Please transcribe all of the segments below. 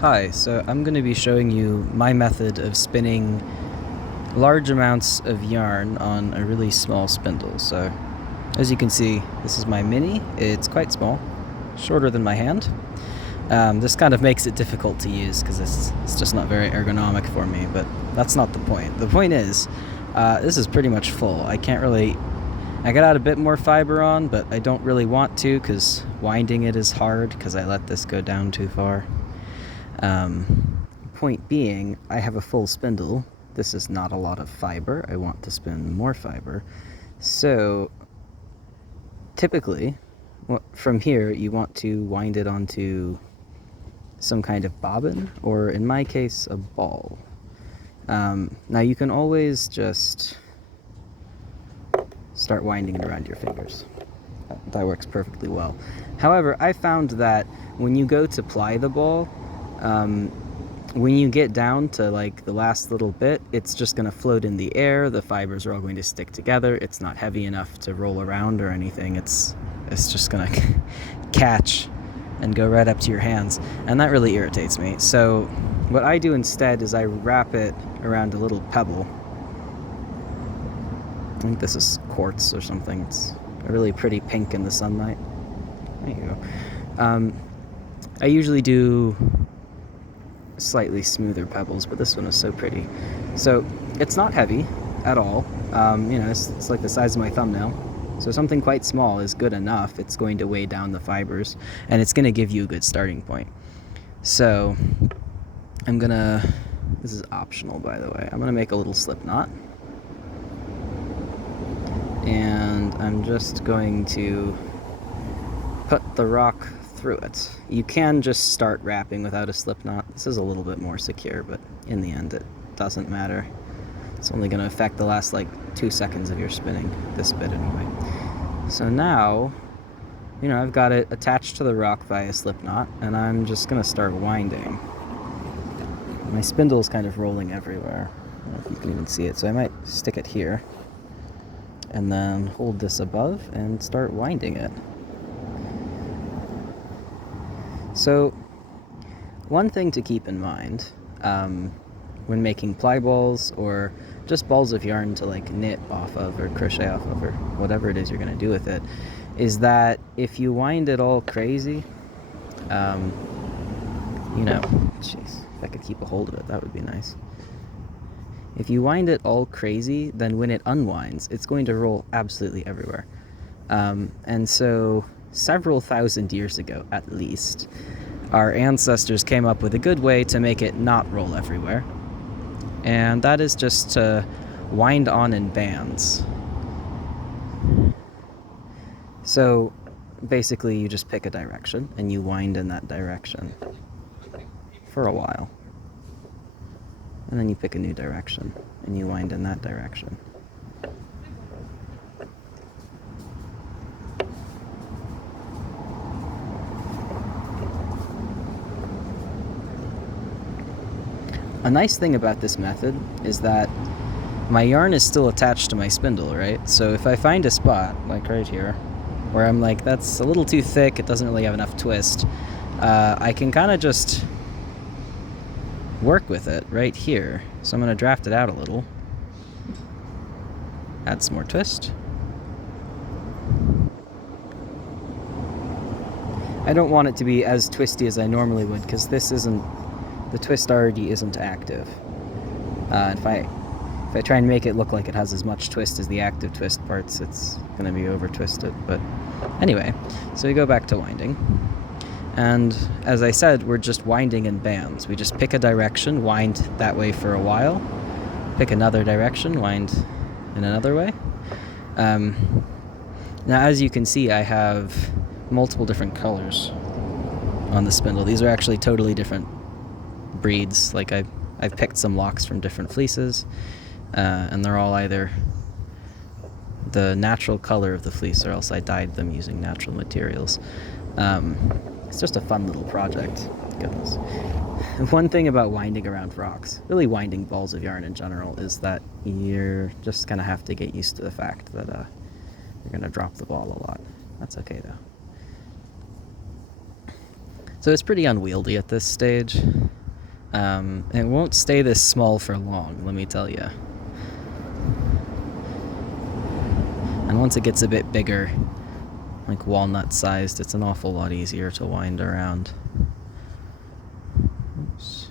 Hi, so I'm going to be showing you my method of spinning large amounts of yarn on a really small spindle. So as you can see, this is my mini. It's quite small, shorter than my hand. This kind of makes it difficult to use because it's just not very ergonomic for me, but that's not the point. The point is, this is pretty much full. I could add a bit more fiber on, but I don't really want to because winding it is hard because I let this go down too far. Point being, I have a full spindle. This is not a lot of fiber. I want to spin more fiber. So typically, from here, you want to wind it onto some kind of bobbin, or in my case, a ball. Now you can always just start winding it around your fingers. That works perfectly well. However, I found that when you go to ply the ball, when you get down to like the last little bit, it's just going to float in the air. The fibers are all going to stick together. It's not heavy enough to roll around or anything. It's just going to catch and go right up to your hands, and that really irritates me. So what I do instead is I wrap it around a little pebble. I think this is quartz or something. It's really pretty pink in the sunlight. There you go. I usually do slightly smoother pebbles, but this one is so pretty. So it's not heavy at all. It's like the size of my thumbnail. So something quite small is good enough. It's going to weigh down the fibers, and it's going to give you a good starting point. So this is optional, by the way. I'm gonna make a little slip knot. And I'm just going to put the rock through it. You can just start wrapping without a slip knot. This is a little bit more secure, but in the end it doesn't matter. It's only going to affect the last like 2 seconds of your spinning, this bit anyway. So now, I've got it attached to the rock via slip knot, and I'm just going to start winding. My spindle is kind of rolling everywhere. I don't know if you can even see it, so I might stick it here and then hold this above and start winding it. So one thing to keep in mind when making ply balls or just balls of yarn to like knit off of or crochet off of or whatever it is you're going to do with it, is that if you wind it all crazy, jeez, if I could keep a hold of it, that would be nice. If you wind it all crazy, then when it unwinds, it's going to roll absolutely everywhere. And so several thousand years ago, at least, our ancestors came up with a good way to make it not roll everywhere. And that is just to wind on in bands. So basically you just pick a direction and you wind in that direction for a while. And then you pick a new direction and you wind in that direction. A nice thing about this method is that my yarn is still attached to my spindle, right? So if I find a spot, like right here, where I'm like, that's a little too thick, it doesn't really have enough twist, I can kind of just work with it right here. So I'm going to draft it out a little. Add some more twist. I don't want it to be as twisty as I normally would because the twist already isn't active. If I try and make it look like it has as much twist as the active twist parts, it's going to be over twisted. But anyway, so we go back to winding. And as I said, we're just winding in bands. We just pick a direction, wind that way for a while, pick another direction, wind in another way. Now, as you can see, I have multiple different colors on the spindle. These are actually totally different breeds. Like I've picked some locks from different fleeces, and they're all either the natural color of the fleece or else I dyed them using natural materials. It's just a fun little project. Goodness. One thing about winding around rocks, really winding balls of yarn in general, is that you're just going to have to get used to the fact that you're going to drop the ball a lot. That's okay though. So it's pretty unwieldy at this stage. It won't stay this small for long, let me tell you. And once it gets a bit bigger, like walnut sized, it's an awful lot easier to wind around. Oops.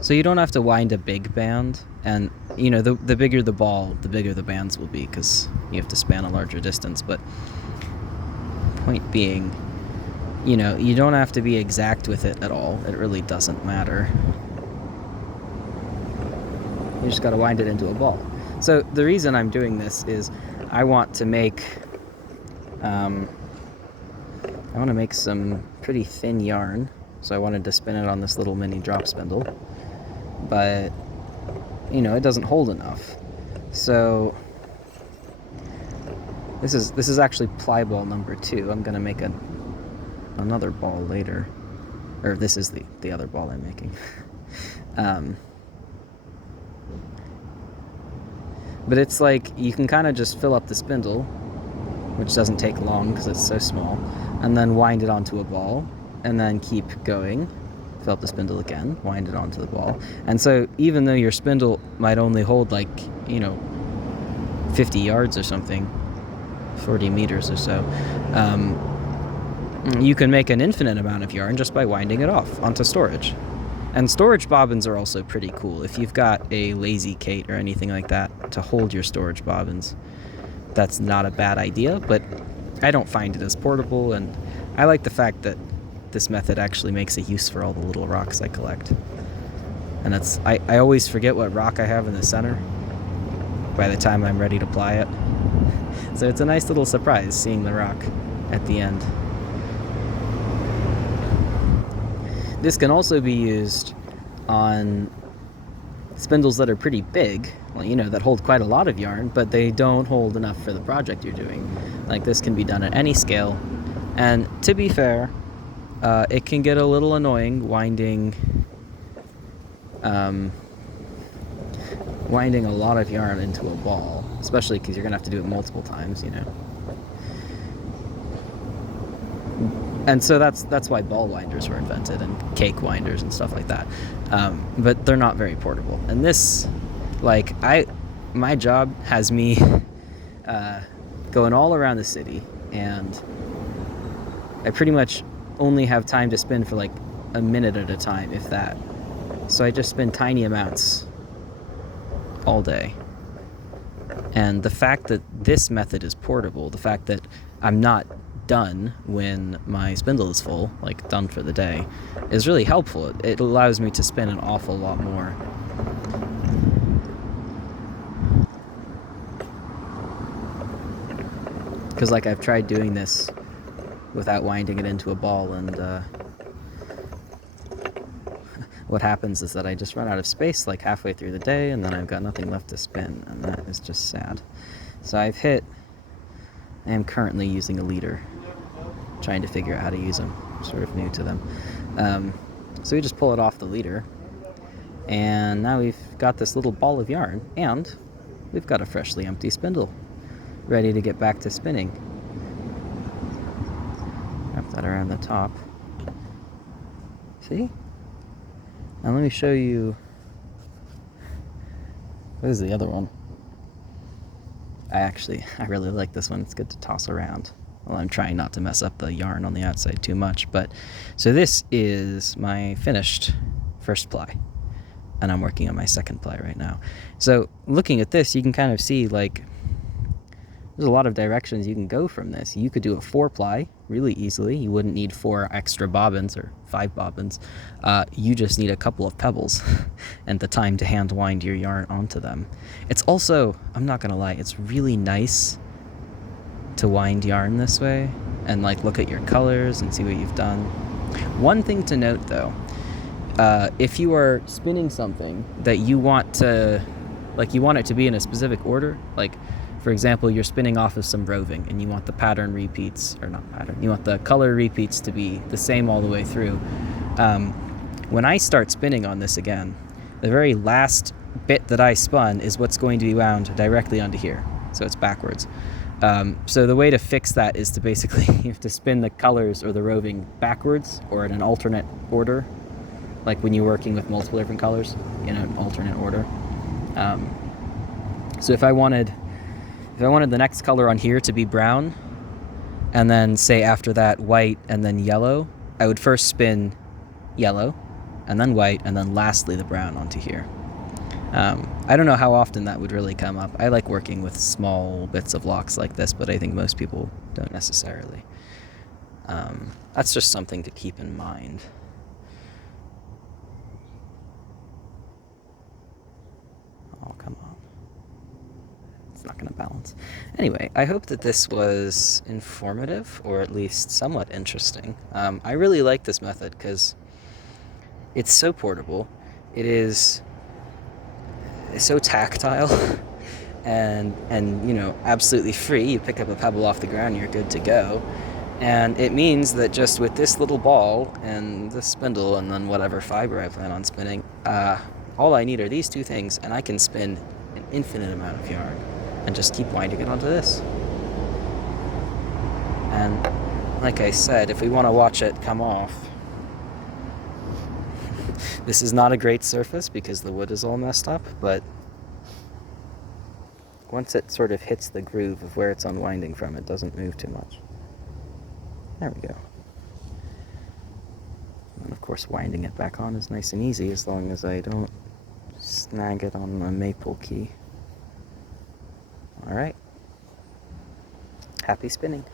So you don't have to wind a big band, and you know, the bigger the ball, the bigger the bands will be, because you have to span a larger distance. But point being, you know, you don't have to be exact with it at all. It really doesn't matter. You just got to wind it into a ball. So the reason I'm doing this is I want to make some pretty thin yarn. So I wanted to spin it on this little mini drop spindle, but you know, it doesn't hold enough. So this is actually ply ball number 2. I'm gonna make another ball later, or this is the other ball I'm making. But it's like you can kind of just fill up the spindle, which doesn't take long because it's so small, and then wind it onto a ball, and then keep going, fill up the spindle again, wind it onto the ball. And so even though your spindle might only hold like, you know, 50 yards or something, 40 meters or so, you can make an infinite amount of yarn just by winding it off onto storage. And storage bobbins are also pretty cool. If you've got a lazy Kate or anything like that to hold your storage bobbins, that's not a bad idea, but I don't find it as portable, and I like the fact that this method actually makes a use for all the little rocks I collect. And I always forget what rock I have in the center by the time I'm ready to ply it. So it's a nice little surprise seeing the rock at the end. This can also be used on spindles that are pretty big, well, you know, that hold quite a lot of yarn, but they don't hold enough for the project you're doing. Like, this can be done at any scale. And to be fair, it can get a little annoying winding a lot of yarn into a ball, especially because you're gonna have to do it multiple times, you know. And so that's why ball winders were invented, and cake winders and stuff like that. But they're not very portable. And this, like, my job has me going all around the city, and I pretty much only have time to spin for like a minute at a time, if that. So I just spin tiny amounts all day. And the fact that this method is portable, the fact that I'm not done when my spindle is full, like done for the day, is really helpful. It allows me to spin an awful lot more. Because like I've tried doing this without winding it into a ball, and what happens is that I just run out of space like halfway through the day, and then I've got nothing left to spin, and that is just sad. So I am currently using a leader, trying to figure out how to use them. I'm sort of new to them. So we just pull it off the leader, and now we've got this little ball of yarn, and we've got a freshly empty spindle, ready to get back to spinning. Wrap that around the top. See? Now let me show you. What is the other one? I really like this one. It's good to toss around. Well, I'm trying not to mess up the yarn on the outside too much, but so this is my finished first ply, and I'm working on my second ply right now. So looking at this, you can kind of see, like, there's a lot of directions you can go from this. You could do a 4-ply really easily. You wouldn't need 4 extra bobbins or 5 bobbins. You just need a couple of pebbles and the time to hand wind your yarn onto them. It's also, I'm not gonna lie, it's really nice to wind yarn this way and like look at your colors and see what you've done. One thing to note though, if you are spinning something that you want to, like, you want it to be in a specific order, like for example, you're spinning off of some roving and you want the pattern repeats, or not pattern, you want the color repeats to be the same all the way through. When I start spinning on this again, the very last bit that I spun is what's going to be wound directly onto here. So it's backwards. So the way to fix that is to basically, you have to spin the colors or the roving backwards or in an alternate order, like when you're working with multiple different colors in an alternate order. So if I wanted the next color on here to be brown, and then say after that white and then yellow, I would first spin yellow, and then white, and then lastly the brown onto here. I don't know how often that would really come up. I like working with small bits of locks like this, but I think most people don't necessarily. That's just something to keep in mind. Oh, come on. It's not going to balance. Anyway, I hope that this was informative, or at least somewhat interesting. I really like this method because it's so portable. It is so tactile and you know, absolutely free. You pick up a pebble off the ground, you're good to go. And it means that just with this little ball and the spindle and then whatever fiber I plan on spinning, all I need are these two things, and I can spin an infinite amount of yarn and just keep winding it onto this. And like I said, if we want to watch it come off, this is not a great surface because the wood is all messed up, but once it sort of hits the groove of where it's unwinding from, it doesn't move too much. There we go. And of course, winding it back on is nice and easy as long as I don't snag it on the maple key. All right. Happy spinning.